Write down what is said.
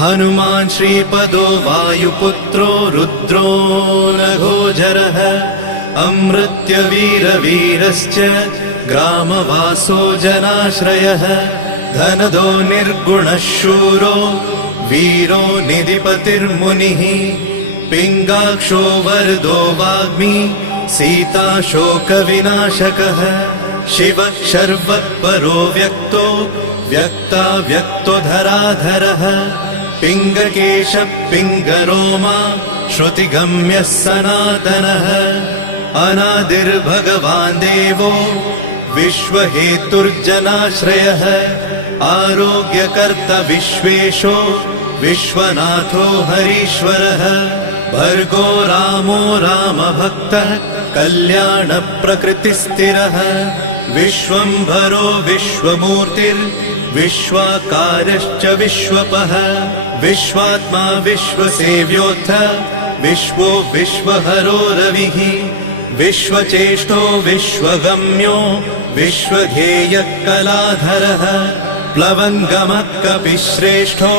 हनुमान् श्रीपदो वायुपुत्रो रुद्रो नघोजरः अमृत्यवीरवीरश्च ग्रामवासो जनाश्रयः धनदो निर्गुणः शूरो वीरो निधिपतिर्मुनिः पिङ्गाक्षो वरदो वाग्मी सीताशोकविनाशकः शिवः शर्वत्परो व्यक्तो व्यक्तो धराधरः पिङ्गकेशः पिङ्गरोमा श्रुतिगम्यः सनातनः अनादिर्भगवान् देवो विश्वहेतुर्जनाश्रयः आरोग्यकर्ता विश्वेशो विश्वनाथो हरीश्वरः भर्गो रामो रामभक्तः कल्याणप्रकृतिस्थिरः विश्वम्भरो विश्वमूर्तिर्विश्वाकारश्च विश्वपः विश्वात्मा विश्वसेव्योऽथ विश्वो विश्वहरो रविः विश्वचेष्टो विश्वगम्यो विश्वध्येयः कलाधरः प्लवङ्गमः कपिश्रेष्ठो